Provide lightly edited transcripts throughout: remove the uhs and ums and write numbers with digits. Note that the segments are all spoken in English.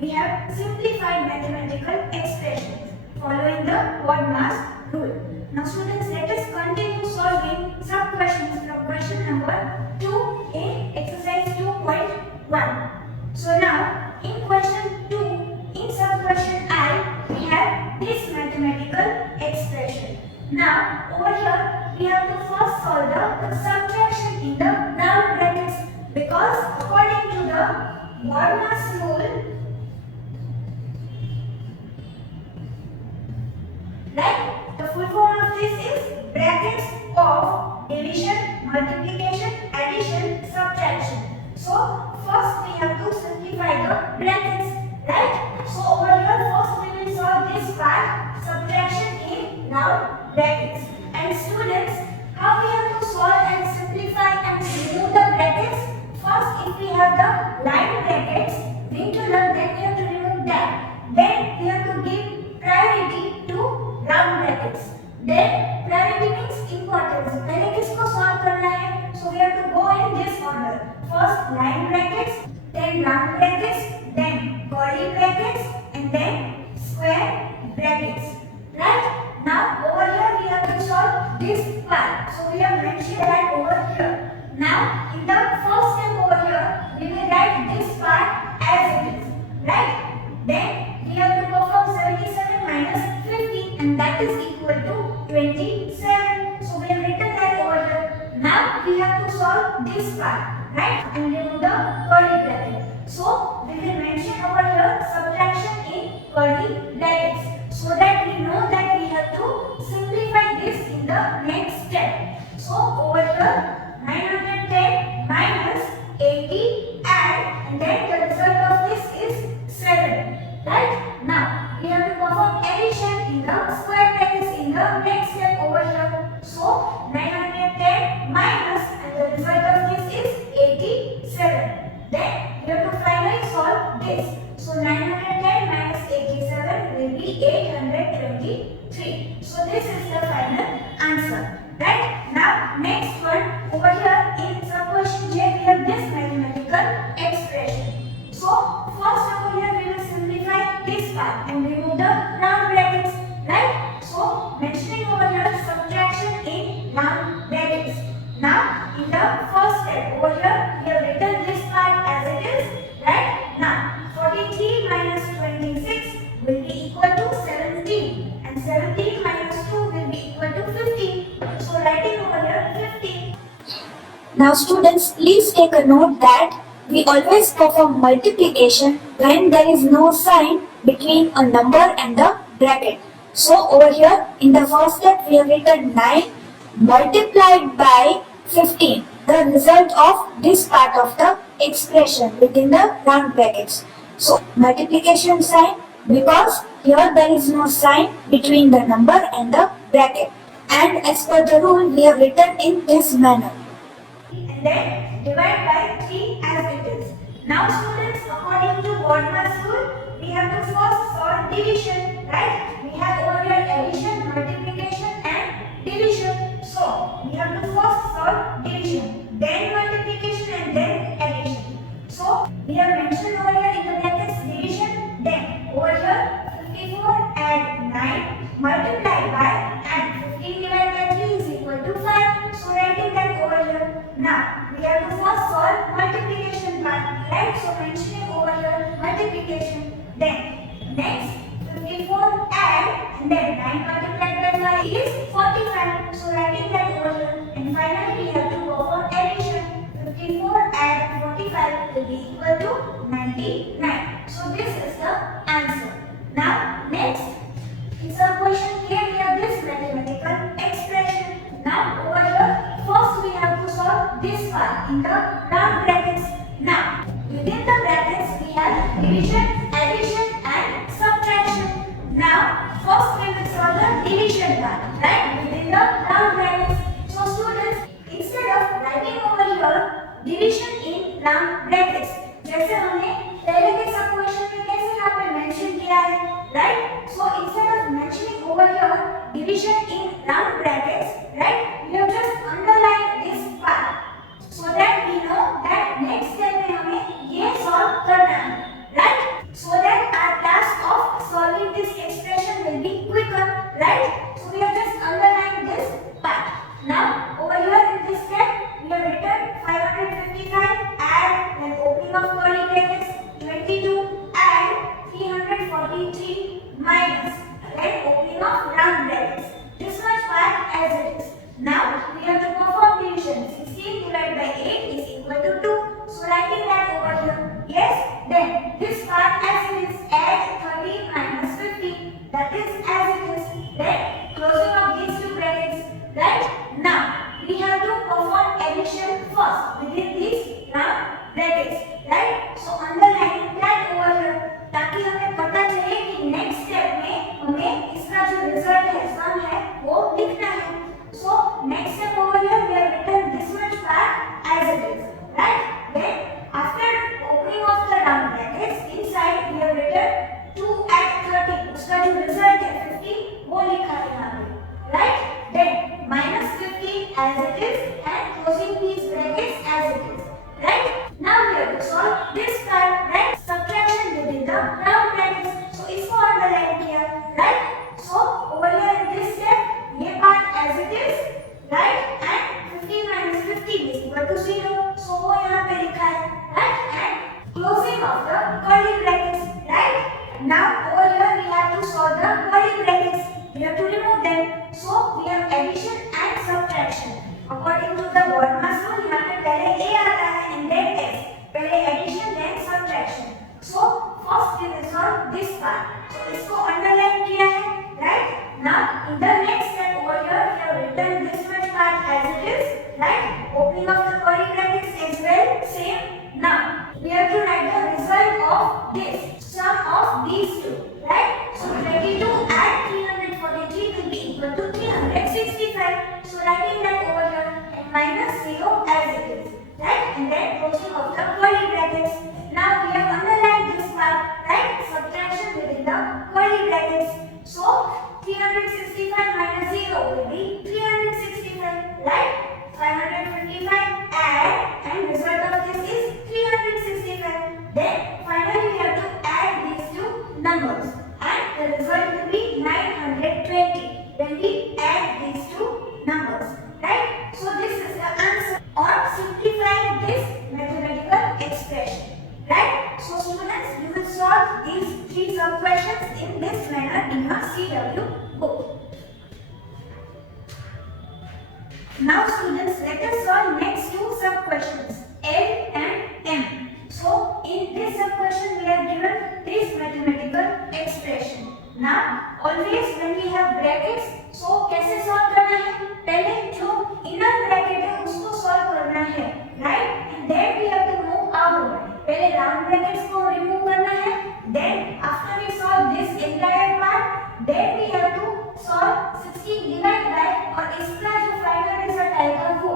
we have simplified mathematical expressions following the odd mass rule. Now students, let us continue solving some questions from question number 2 in exercise 2.1. So now in question 2, in sub question I, we have this mathematical expression. Now over here we have to first solve the subtraction in the round brackets, because according to the odd mass rule, right, the full form of this is brackets of division, multiplication, addition, subtraction. So first we have to simplify the brackets, right? So over here first we will solve this part, subtraction in round brackets. And students, how we have to solve and simplify and remove the brackets? First, if we have the line brackets, then we have to remove that. Then we have to give priority to round brackets. Then priority means importance. पहले किसको solve करना है? So we have to go in this order. First line brackets, then round brackets, then curly brackets, and then square brackets. Right? Now over here we have to solve this part. So we have mentioned that over here. Now in the first step over here, we will write this part as it is. Right? Then we have to perform 77 minus 50, and that is equal to 27. So we have written that over here. Now we have to solve this part, right? And remove the curly bracket. So we will mention over here subtraction in curly brackets, so that we know that we have to simplify this in the next step. So over here 910 minus 80 and then the result of this is 7. Right? Now we have to perform addition in the square brackets in the next step over here. So 910 minus and the result of this is 87. Then we have to finally solve this. So 910 minus 87 will be 823. So this is the final answer. Right? Now next one over here in sub question J, we have this mathematical expression. So first over here we will simplify this part and remove the round brackets. Right? So mentioning over here subtraction in round brackets. Now in the first step over here we have written this part as it is. Right? Now 43 minus 26 will be equal to 17, and 17 minus 2 will be equal to 15. So writing over here 15. Now students, please take a note that we always perform multiplication when there is no sign between a number and the bracket. So over here in the first step we have written 9 multiplied by 15, the result of this part of the expression within the round brackets. So multiplication sign, because here there is no sign between the number and the bracket. And as per the rule we have written in this manner. And then divide by 3 as it is. Now students, according to odd mass rule, we have to first solve division, right? We have over here addition, multiplication and division. So we have to first solve division, then multiplication and then addition. So we have mentioned over here in the brackets division, then over here 54 and 9 multiplied by and 15 divided by 3 is equal to 5. So writing that over here. Now we have to first solve multiplication part, right? So mentioning over here multiplication. Then next 54 and then 9 multiplied by 5 is 45. So writing that over here. And finally we have to perform addition. 54 and 45 will be equal to 99. So this is the answer. Now next, in some question here we have this mathematical expression. Now over here first we have to solve this part in the round brackets. Now within the brackets we have division, addition and subtraction. Now first we will solve the division part, right, within the round brackets. So students, instead of writing over here division in round brackets, जैसे हमने पहले के सब question में कैसे यहाँ पे mention किया है, right? So instead of mentioning over here division in round brackets, right, we have just underlined this part so that we know that next step में हमें ये solve करना है, right? So that within these round brackets, right? So underline that over here ताकि हमें पता चले कि नेक्स्ट स्टेप में हमें इसका जो रिजल्ट है सम है वो लिखना है. So next step over here we have written this much part as it is, right? Then after opening of the round brackets inside we have written 2 at 30 उसका जो रिजल्ट है 50 वो लिखा है यहाँ पे, right? Then minus 50 as it is and closing these brackets as it is, right? Now we have to solve this part, right? Subtraction within the round brackets. So इसको underline किया, right? So over here in this step ये part as it is, right? And 50 minus 50 is equal to 0. So वो यहाँ पे लिखा है, right? And closing of the curly brackets, right? Now over here we have to solve the curly brackets. We have to remove them. So we have addition and subtraction. According to the BODMAS rule, यहाँ पे पहले A आता है and then S. पहले addition then subtraction. So first we will solve this part. So इसको underline किया है, right? Now in the next step over here we have written this much part as it is, right? Opening of the curly brackets as well, same. Now we have to write the result of this sum of these two, right? So 22 at 343 will be equal to 365. So writing that over here and minus 0 as it is, right? And then closing of the curly brackets. Now we have underlined this part, right? Subtraction within the curly brackets. So 365 minus 0 will be 365, right? 525 add and result of this is 365. Then finally we have to add these two numbers and the result will be 920 when we add these two numbers, right? So this is the answer or simplifying this mathematical expression, right? So students, you will solve these three sub questions in this manner in your CW book. Now students, let us solve next two sub questions L and M. So in this sub question we are given this mathematical expression. Now always when we have brackets, so कैसे solve करना है? पहले जो inner bracket है उसको solve करना है, right? And then we have to move outward. पहले round brackets को remove करना है. Then after we solve this entire part, then we have to solve 16 divided by और इसका जो final result आएगा वो.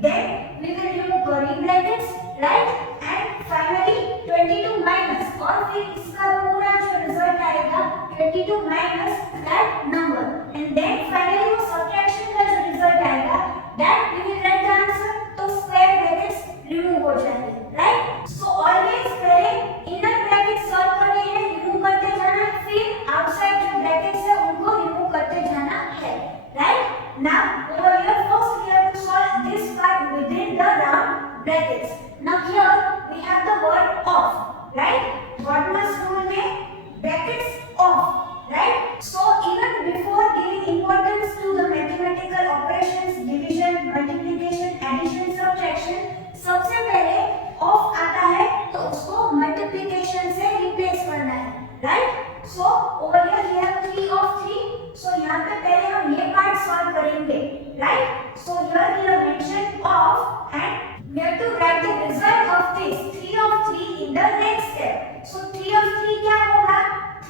Then we will remove curly brackets, right? And finally 22 minus और फिर इसका पूरा जो result आएगा 22 minus that number. And then finally वो subtraction का जो result आएगा that we will write the answer. तो square brackets remove हो जाएंगे, right? So always पहले inner brackets solve करने हैं, remove करते जाना है, फिर outside जो brackets है उनको remove करते जाना है, right? Now over here first we have to solve this part within the round brackets. Now here we have the word of, right? BODMAS rule में brackets of, right? So even before giving importance to the mathematical operations, division, multiplication, addition, subtraction, सबसे पहले of आता है तो उसको multiplication से replace करना है, right? So over here we have 3 of 3. So यहाँ पे पहले हम ये part solve करेंगे, right? So here we have mentioned of and we have to write the result of this 3 of 3 in the next step. So 3 of 3 क्या होगा?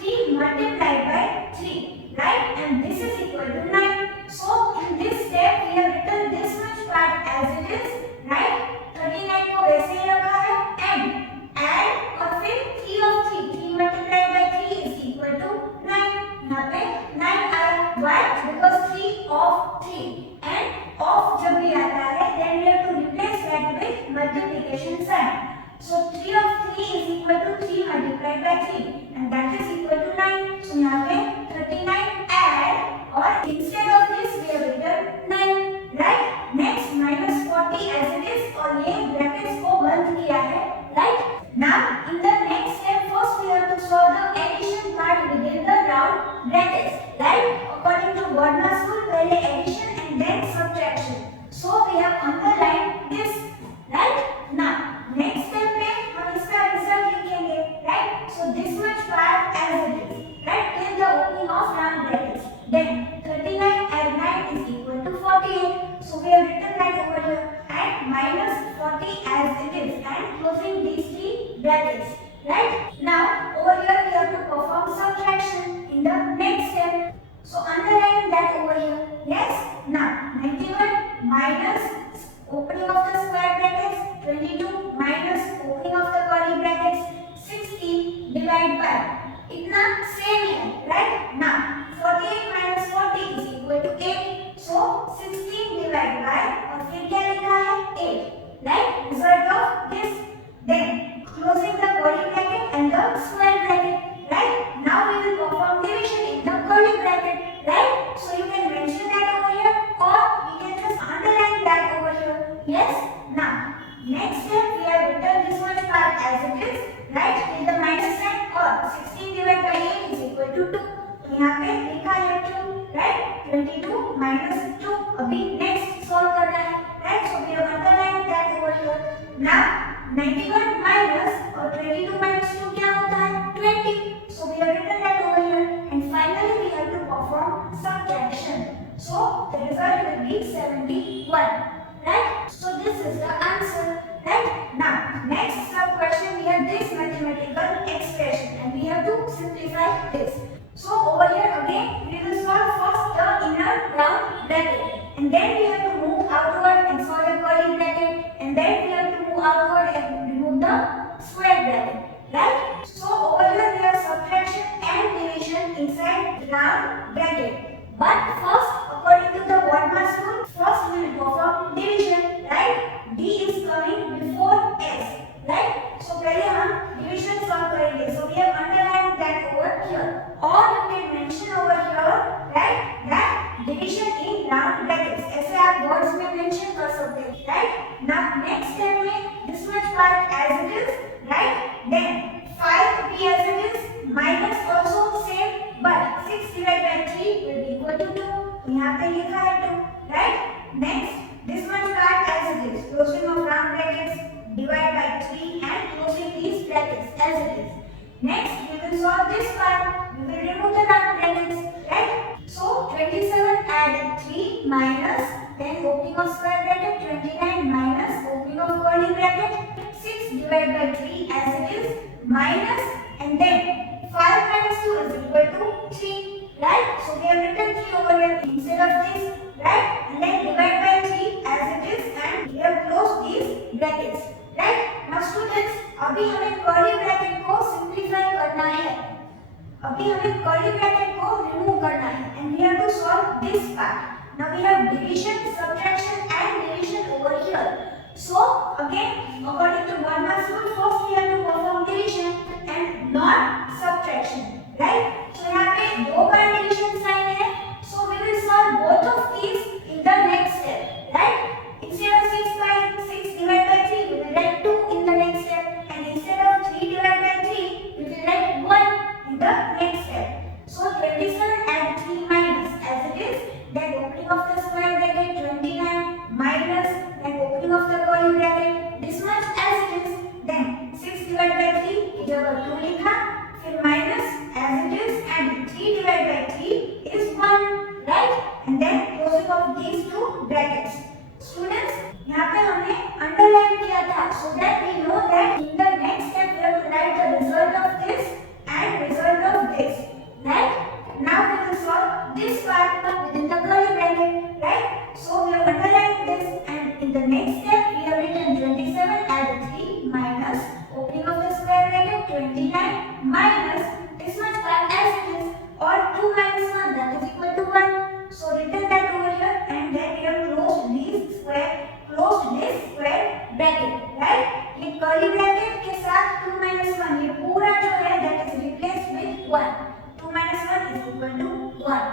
3 multiplied by 3, right? And this is equal to 9. So in this step we have written this much part as it is, right? 39 को वैसे ही रखा है and add और फिर 3 of 3 3 multiplied by 3 is equal to 9. यहाँ पे 9 आया. Why? Because 3 of 3 and of जब भी आता है then we have to replace that with multiplication sign. So 3 of 3 is equal to 3 multiplied by 3 and that is equal to 9. So यहाँ पे 39 add और instead of this we have written 9, right? Next minus 40 as it is और ये brackets को बंद किया है, right? Now in the next step first we have to solve the addition part within the round brackets, right? According to BODMAS rule पहले addition and then subtraction. So we have underlined this, right? Now next step में हम इसका result लिखेंगे, right? So this much part as it is, right? Till the opening of round brackets. Then 39 add 9 is equal to 48. So we have written that over here and minus 40 as it is and closing these three brackets. Right? Now over here we have to perform subtraction in the next step. So underline that over here. Yes? Now 91 minus opening of the square brackets, 22 minus opening of the curly brackets, 60 divide by इतना same है. Right? Now 48 minus 40 is equal to 8. So 16 divide by और फिर क्या लिखा है 8. Right? Result of this. Then closing the curly bracket and the square bracket. Right? Now we will perform division in the curly bracket. Right? So you can mention that over here or we can just underline that over here. Yes? Now next step we have written this much part as it is. Right? With the minus sign or 16 divided by 8 is equal to 2. तो यहाँ पे लिखा है 2. Right? 22 minus 2. अभी next solve करना है. Right? So we have underlined that over here. Now 91 minus और 22 minus 2 क्या होता है 20. So we have written that over here and finally we have to perform subtraction. So the result will be 71. Right? So this is the answer. Right? Now next sub question we have this mathematical expression and we have to simplify this. So over here again we will solve first the inner round bracket and then we have to move outward and solve the curly bracket and then we have to move outward and remove the square bracket. Right? So over here we have subtraction and division inside round bracket. But first according to the word mass rule, first we will perform division. Right? D is coming before S. Right? So पहले हम division solve करेंगे. So we have underlined that over here. Or you can mention over here, right? That division in round brackets. ऐसे आप words में mention कर सकते हैं. Right? Now next step में this much part as it is. Right? Then 5 be as it is. Minus also same, but 6 divided by 3 will be equal to 2. यहाँ पे लिखा है 2. Right? Next this much part as it is. Closing of round brackets. Divide by 3 and closing these brackets as it is. Next we will solve this part. We will remove the round brackets. Right? So 27 add 3 minus then opening of square bracket 29 minus opening of curly bracket 6 divided by 3 as it is minus and then 5 minus 2 is equal to 3. Right? So we have written 3 over here instead of this. Right? And then divide by 3 as it is and we have closed these brackets. Right? Now students अभी हमें curly bracket को simplify करना है. अभी हमें curly bracket को remove करना है and we have to solve this part. Now we have division, subtraction and division over here. So again according to one mass rule first we have to perform division and not subtraction. Right? So यहाँ पे दो बार division sign है. So we will solve both of these in the next step. Right? Instead of 6 divided by 3 we will write 2 in the next step and instead of 3 divided by 3 we will write 1 in the next step. So 27 and 3 minus as it is then opening of the square bracket 29 minus then opening of the curly bracket this much as it is then 6 divided by 3 की जगह 2 लिखा फिर minus as it is and 3 divided by 3 is 1. Right? And then closing of these two brackets. Students यहाँ पे हमने underline किया था so that we know that in the next step we have to write the result of this and result of this. Right? Now we will solve this part within the curly bracket. Right? So we have underlined this and in the next step we have written 27 add 3 minus opening of the square bracket 29 minus this much part as it is or 2 minus 1 that is equal to 1. So written that over here and then we have closed this square bracket. Right? ये curly bracket के साथ 2 minus 1 ये पूरा जो है that is replaced with 1. 2 minus 1 is equal to 1.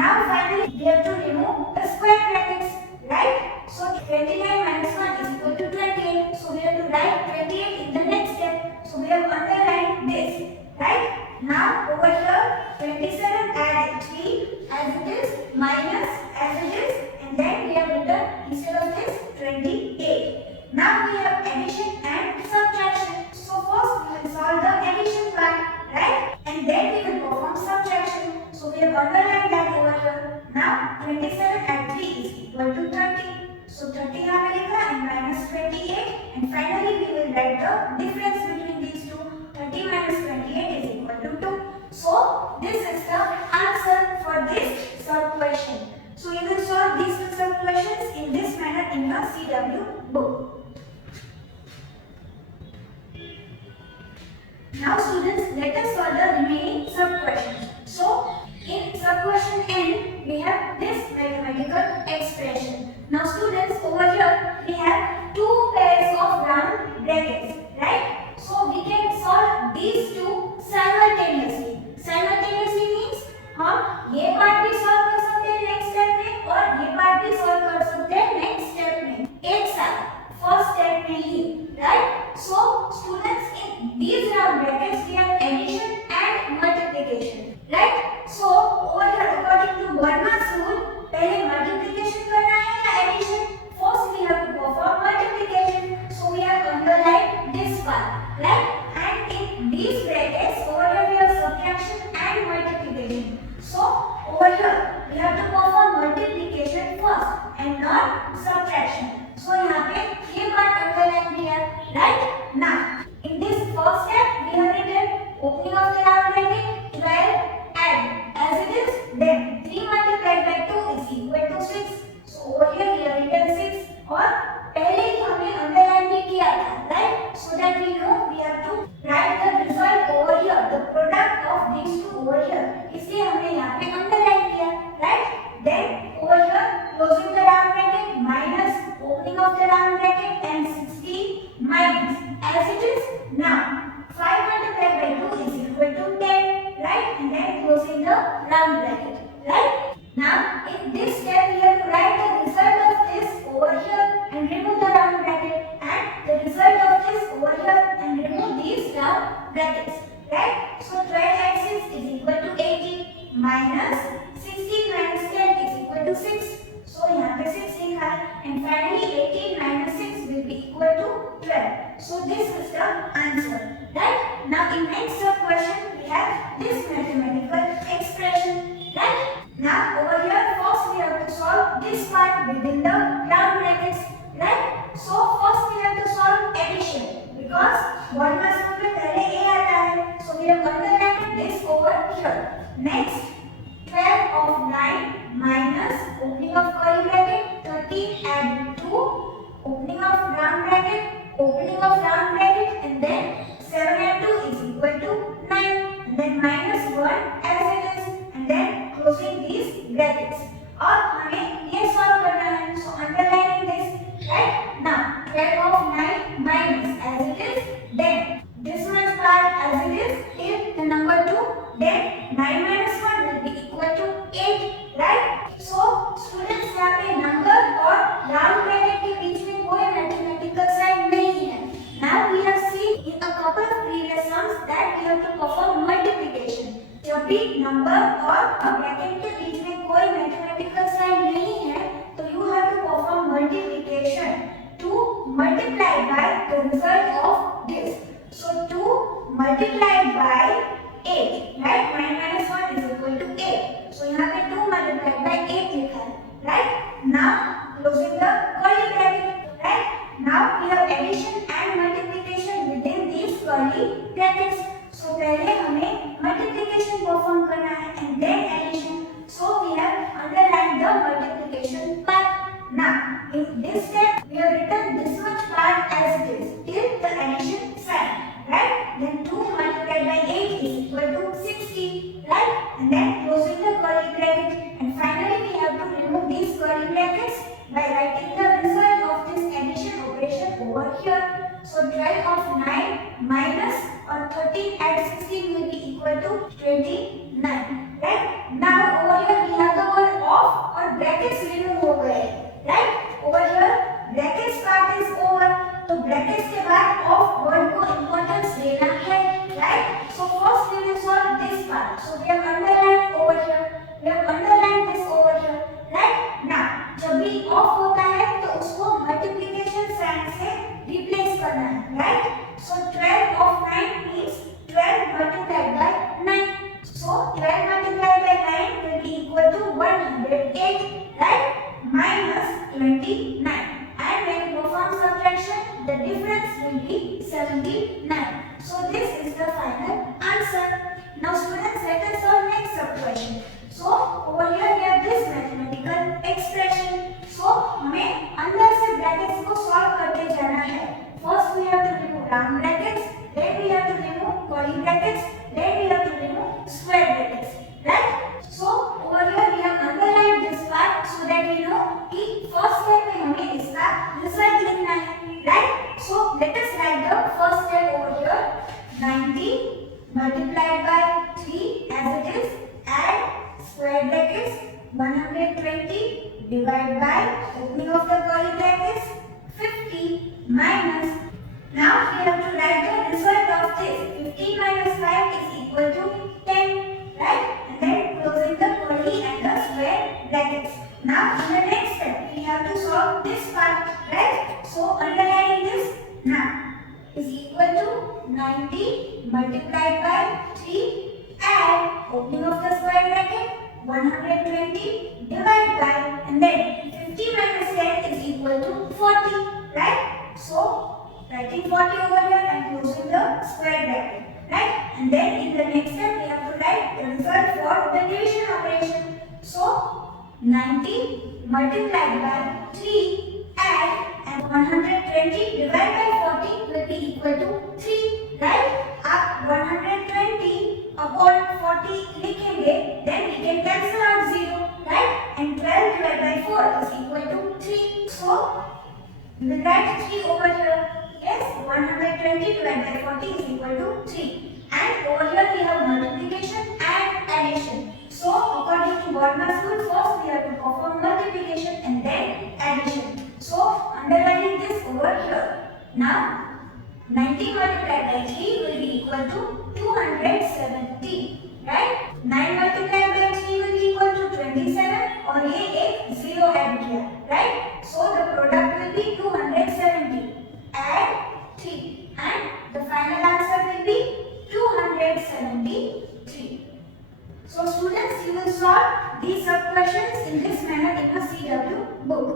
Now finally we have to remove the square brackets. Right? So 29 minus 1 is equal to 28. So we have to write 28 in the next step. So we have underlined this. Right? Now over here 27 add 3 as it is minus as it is and then we have written instead of this 28. Now we have addition and subtraction. नहीं, right? So students, in these round brackets we have addition and multiplication, right? So over here according to Verma's rule, पहले multiplication करना है या addition? First we have to perform multiplication, so we have underlined this part, right? And in these brackets over here we have subtraction and multiplication. So over here we have to perform multiplication first and not subtraction. So यहाँ पे ये बात underline किया, right? Now in this first step we have written opening of the round bracket 12 and as it is, then 3 multiplied by 2 is equal to 6. So over here we have written 6 और पहले ही हमने underline भी किया था, right? So that we know we have to write the result over here, the product of these two over here. इसलिए हमने यहाँ पे underline किया, right? Then over here closing the round bracket minus opening of the round bracket and 60 minus as it is now 5 multiplied by 2 is equal to 10, right? And then closing the round bracket, right? Now in this step we have to write the result of this over here and remove the round bracket and the result of this over here and remove these round brackets, right? So 12 and 6 is equal to 18 minus 16 minus 10 is equal to 6. So यहाँ पे 6 लिखा है and finally 18 minus 6 will be equal to 12. So this is the answer, right? Now in next question we have this mathematical expression, right? Now over here first we have to solve this part within the round brackets, right? So first we have to solve addition because Verma's rule में पहले a आता है, so we have underlined this over here. Next 12 of 9 minus opening of curly bracket 13 and 2 opening of round bracket and then 7 and 2 is equal to 9 and then minus 1 as it is and then closing these brackets. और हमें ये solve करना है, so underlining this, right? Now 12 of 9 minus as it is, then this much part as it is till the number 2, then 9 minus 1 will be equal to 8, right? So students यहाँ पे number और round bracket के बीच में कोई mathematical sign नहीं है. Now we have seen in a couple of previous sums that we have to perform multiplication. जब भी number और bracket के बीच में कोई mathematical sign नहीं है, तो you have to perform multiplication to multiply by the result of this. So 2 multiplied by 8, right? 9 minus 1 is equal to 8. So यहाँ पे 2 multiplied by 8 लिखा है, right? Now closing the curly bracket, right? Now we have addition and multiplication within these curly brackets. So पहले हमें multiplication perform करना है and then addition. So we have underlined the multiplication part. Now in this step we have written this much part as it is till the addition sign, right? Then 2 multiplied by 8 is equal to 60, right? And then closing the curly bracket and finally we have to remove these curly brackets by writing the result of this addition operation over here. So 12 of 9 minus or 13 and 16 will be equal to 29, right? Now over here we have the word of or brackets remove हो गए, right? Over here brackets part is over, तो brackets के बाद of word को importance देना है, right? So first we will solve this part. So we have underlined over here, we have underlined this over here, right? Now जब भी of होता है तो उसको multiplication sign से replace करना है, right? So 12 of 9 means 12 multiplied by 9. So 12 multiplied by 9 will be equal to 108, right? Minus 29. And when you perform subtraction, the difference will be 79. So this is the final answer. Now students, let us solve next sub question. So over here we have this mathematical expression. So हमें अंदर से brackets को solve करते जाना है. First we have to remove round brackets, then we have to remove curly brackets, then we have to remove square brackets, right? So over here we have underlined this part so that we know कि first step में हमें इसका result लिखना है, right? So let us write the first step over here. 90 multiplied by 90 multiplied by 3 and opening of the square bracket 120 divided by and then 50 minus 10 is equal to 40, right? So writing 40 over here and closing the square bracket, right? And then in the next step we have to write the result for the division operation. So 90 multiplied by 3 and 120 divided by 40 will be equal to 3, right? आप 120 upon 40 लिखेंगे, then we can cancel out 0, right? And 12 divided by 4 is equal to 3. So we will write 3 over here. Yes, 120 divided by 40 is equal to 3. And over here we have multiplication and addition. So according to Bodmer's rule, first we have to perform multiplication and then addition. So underlining this over here. Now 90 multiplied by 3 will be equal to 270, right? 9 multiplied by 3 will be equal to 27 और ये एक 0 add किया, right? So the product will be 270. Add 3 and the final answer will be 273. So students, you will solve these sub questions in this manner in a CW book.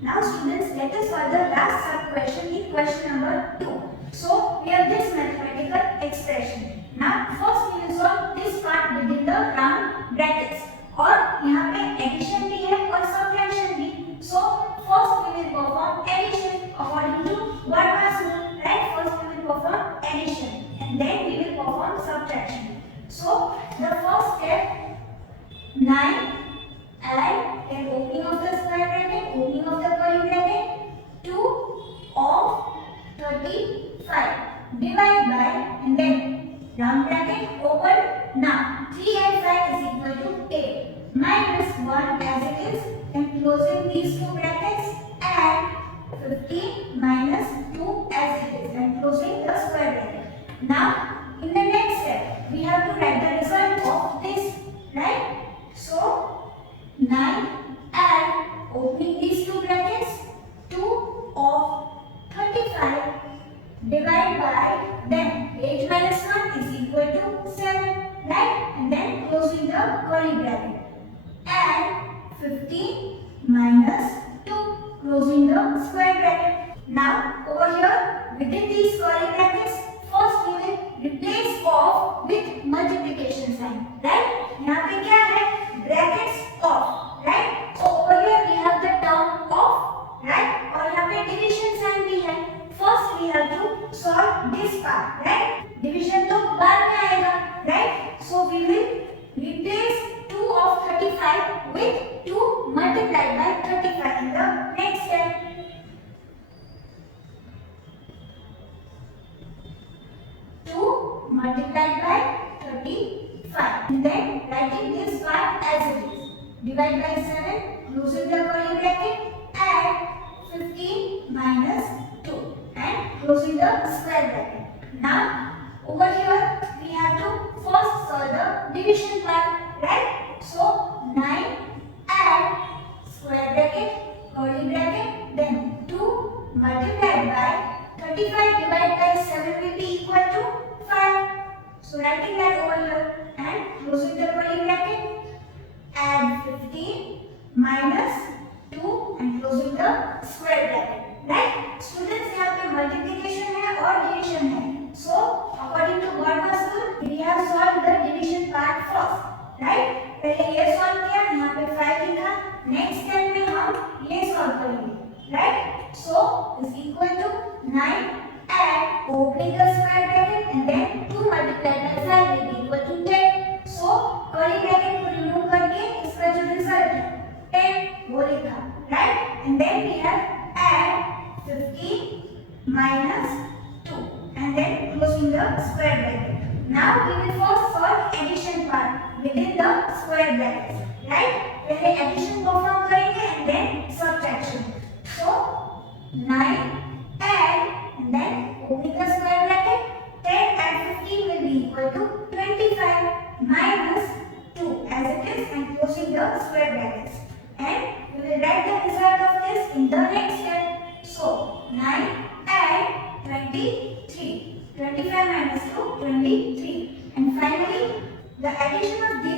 Now students, let us solve the last sub question in question number 2. So we have this mathematical expression. Now first we will solve this part within the round brackets. और यहाँ पे addition भी है और subtraction भी. So first we will perform addition according to Bodmer's rule. Right? First we will perform addition and then we will perform subtraction. So the first step, 9 and then opening of the square bracket, opening of the curly bracket, 2 of 35 divided by and then round bracket open. Now 3 and 5 is equal to 8 minus 1 as it is, and closing these two brackets and 15 minus 2 as it is and closing the square bracket. Now in the next step we have to write the result of this, right? So 9 and opening these two brackets, 2 of 35 divided by then 8 minus 1 is equal to 7, right? And then closing the curly bracket and 15 minus 2 closing the square bracket. Now over here within these curly brackets, first we will replace off with multiplication sign, right? यहाँ पे क्या है? Brackets off, right? So over here we have the term of, right? और यहाँ पे division sign भी है. First we have to solve this part, right? Division तो बाद में आएगा, right? So we will replace 2 of 35 with 2 multiplied by 35 in the next step. 2 multiplied by 35 and then writing this part as it is. Divide by 7, closing the curly bracket and 15 minus 2 and closing the square bracket. Now over here we have to first solve the division part, right? So 9 and square bracket, curly bracket, then 2 multiplied by 35 divided by 7 will be equal to 5. So writing that over here and closing the curly bracket, add 15 minus 2 and closing the square bracket, right? Students, यहाँ पे multiplication है और division है. So according to Bodmer's rule, we have solved the division part first, right? पहले ये solve किया, यहाँ पे 5 लिखा. Next step में हम ये solve करेंगे, right? So is equal to 9 and opening the square bracket and then 2 multiplied by 5 will be equal to 10. So curly bracket को remove करके इसका जो result है 10 वो लिखा, right? And then we have add 15 minus 2 and then closing the square bracket. Now we will first solve addition part within the square brackets, right? पहले addition perform करेंगे and then subtraction. So 9 and then opening the square bracket, 10 and 15 will be equal to 25 minus 2 as it is and closing the square brackets. And we will write the result of this in the next step. So 9 and 23. 25 minus 2, 23. And finally, the addition of